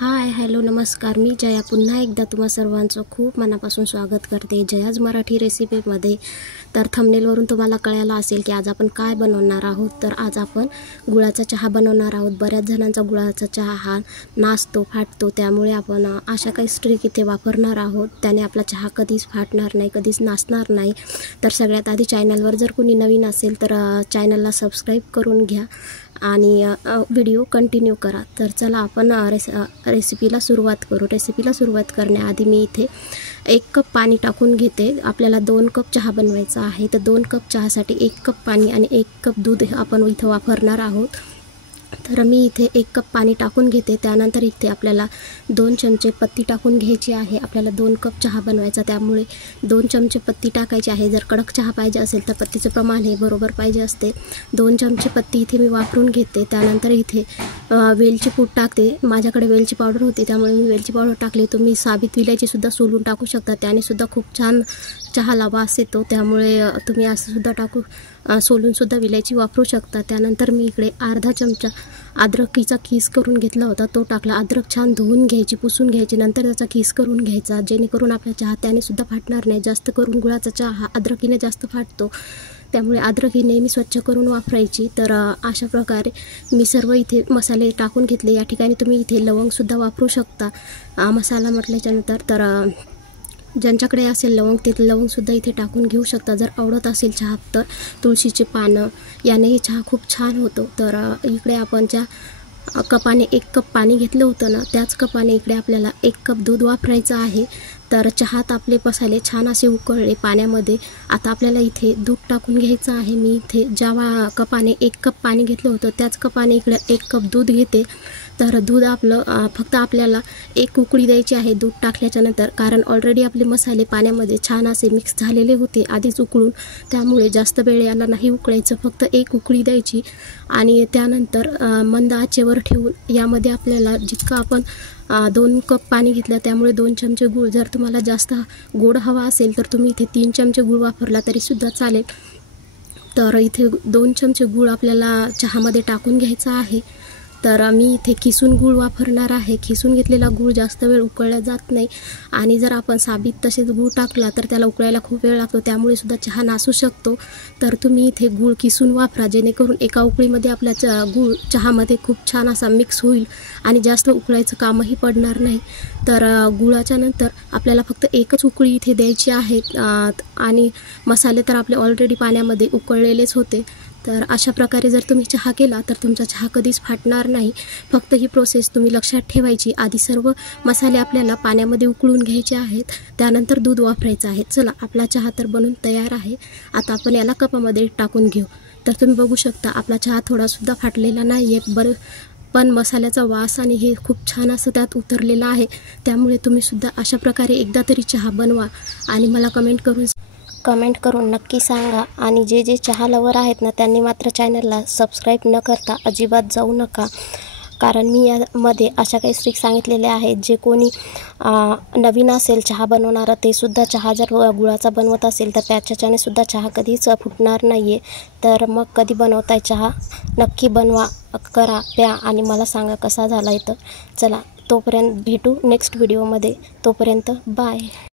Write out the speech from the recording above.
Hi hello नमस्कार, मी जया पुन्हा एकदा तुम्हा सर्वांचं खूप मनापासून स्वागत करते जयाज मराठी रेसिपीमध्ये। तर थंबनेलवरून तुम्हाला कळायला असेल की आज आपण काय बनवणार आहोत। तर आज आपण गुळाचा चहा बनवणार आहोत। बऱ्याच जणांचा गुळाचा चहा हा नासतो फाटतो, त्यामुळे आपण अशा काही ट्रिक इथे वापरणार आहोत, त्याने आपला चहा कधीच फाटणार नाही, कधीच नासणार नाही। तर सगळ्यात आधी चॅनलवर जर कोणी नवीन असेल तर चॅनलला सबस्क्राईब करून घ्या आणि व्हिडिओ कंटिन्यू करा। तर चला आपण रेसिपीला सुरुवात करू। रेसिपीला सुरुवात करण्याआधी मी इथे 1 कप पाणी टाकून घेते। आपल्याला 2 कप चहा बनवायचा आहे, तर 2 कप चहासाठी 1 कप पाणी आणि 1 कप दूध आपण इथे वापरणार आहोत। तर मी इथे 1 कप पाणी टाकून घेते। त्यानंतर इथे आपल्याला 2 चमचे पत्ती टाकून घ्यायची आहे। आपल्याला 2 कप चहा बनवायचा, त्यामुळे 2 चमचे पत्ती टाकायची आहे। जर कडक चहा पाहिजे असेल तर पत्तीचं प्रमाण हे बरोबर पाहिजे असते। 2 चमचे पत्ती इथे मी वापरून घेते। त्यानंतर इथे वेलची पूड टाकते। माझ्याकडे वेलची पावडर होती, त्यामुळे मी वेलची पावडर टाकली। तुम्ही साबीत विलायची सुद्धा सोलून टाकू शकता, त्याने सुद्धा खूप छान चहाला वास येतो, त्यामुळे तुम्ही असं सुद्धा सोलून सुद्धा विलायची वापरू शकता। त्यानंतर मी इकडे अर्धा चमचा अद्रकीचा खीस करून घेतला होता, तो टाकला। अद्रक छान धुवून घ्यायची, पुसून घ्यायची, नंतर त्याचा खीस करून घ्यायचा, जेणेकरून आपला चहा त्याने सुद्धा फाटणार नाही। जास्त करून गुळाचा चहा हा अद्रकीने जास्त फाटतो, त्यामुळे अद्रक ही नेहमी स्वच्छ करून वापरायची। तर अशा प्रकारे मी सर्व इथे मसाले टाकून घेतले। या ठिकाणी तुम्ही इथे लवंगसुद्धा वापरू शकता मसाला म्हटल्याच्यानंतर। तर ज्यांच्याकडे असेल लवंग ते लवंगसुद्धा इथे टाकून घेऊ शकता। जर आवडत असेल चहा तर तुळशीचे पानं, यानेही चहा खूप छान होतो। तर इकडे आपण ज्या कपाने 1 कप पाणी घेतलं होतं ना, त्याच कपाने इकडे आपल्याला 1 कप दूध वापरायचं आहे। तर चहात आपले मसाले छान असे उकळले पाण्यामध्ये। आता आपल्याला इथे दूध टाकून घ्यायचं आहे। मी इथे ज्या कपाने 1 कप पाणी घेतलं होतं त्याच कपाने इकडे 1 कप दूध घेते। तर दूध आपलं फक्त आपल्याला 1 उकळी द्यायची आहे दूध टाकल्याच्या नंतर, कारण ऑलरेडी आपले मसाले पाण्यामध्ये छान असे मिक्स झालेले होते आधीच उकळून, त्यामुळे जास्त वेळ याला नाही उकळायचं, फक्त 1 उकळी द्यायची। आणि त्यानंतर मंद आचेवर ठेवून यामध्ये आपल्याला जितकं आपण 2 कप पाणी घेतलं त्यामुळे 2 चमचे गूळ, जर तुम्हाला जास्त गोड हवा असेल तर तुम्ही इथे 3 चमचे गूळ वापरला तरीसुद्धा चालेल। तर इथे 2 चमचे गूळ आपल्याला चहामध्ये टाकून घ्यायचा आहे। तर मी इथे किसून गूळ वापरणार आहे। किसून घेतलेला गूळ जास्त वेळ उकळला जात नाही, आणि जर आपण साबीत तसेच गूळ टाकला तर त्याला उकळायला खूप वेळ लागतो, त्यामुळे सुद्धा चहा नासू शकतो। तर तुम्ही इथे गूळ किसून वापरा, जेणेकरून एका उकळीमध्ये आपल्या गूळ चहामध्ये खूप छान असा मिक्स होईल आणि जास्त उकळायचं कामही पडणार नाही। तर गुळाच्या नंतर आपल्याला फक्त 1च उकळी इथे द्यायची आहे, आणि मसाले तर आपले ऑलरेडी पाण्यामध्ये उकळलेलेच होते। तर अशा प्रकारे जर तुम्ही चहा केला तर तुमचा चहा कधीच फाटणार नाही। फक्त ही प्रोसेस तुम्ही लक्षात ठेवायची। आधी सर्व मसाले आपल्याला पाण्यामध्ये उकळून घ्यायचे आहेत, त्यानंतर दूध वापरायचं आहे। चला, आपला चहा तर बनून तयार आहे। आता आपण याला कपामध्ये टाकून घेऊ। तर तुम्ही बघू शकता आपला चहा थोडासुद्धा फाटलेला नाही आहे, पण मसाल्याचा वास आणि हे खूप छान असं त्यात उतरलेलं आहे। त्यामुळे तुम्ही सुद्धा अशा प्रकारे एकदा तरी चहा बनवा आणि मला कमेंट करून नक्की सांगा। आणि जे चहा लवर आहेत ना, त्यांनी मात्र चॅनलला सबस्क्राईब न करता अजिबात जाऊ नका, कारण मी यामध्ये अशा काही ट्रिक सांगितलेल्या आहेत। जे कोणी नवीन असेल चहा बनवणारं, ते सुद्धा चहा जर गुळाचा बनवत असेल तर त्याच्याने सुद्धा चहा कधीच फुटणार नाही आहे। तर मग कधी बनवताय चहा, नक्की बनवा, करा, प्या आणि मला सांगा कसा झाला आहे। तर चला, तोपर्यंत भेटू नेक्स्ट व्हिडिओमध्ये। तोपर्यंत बाय।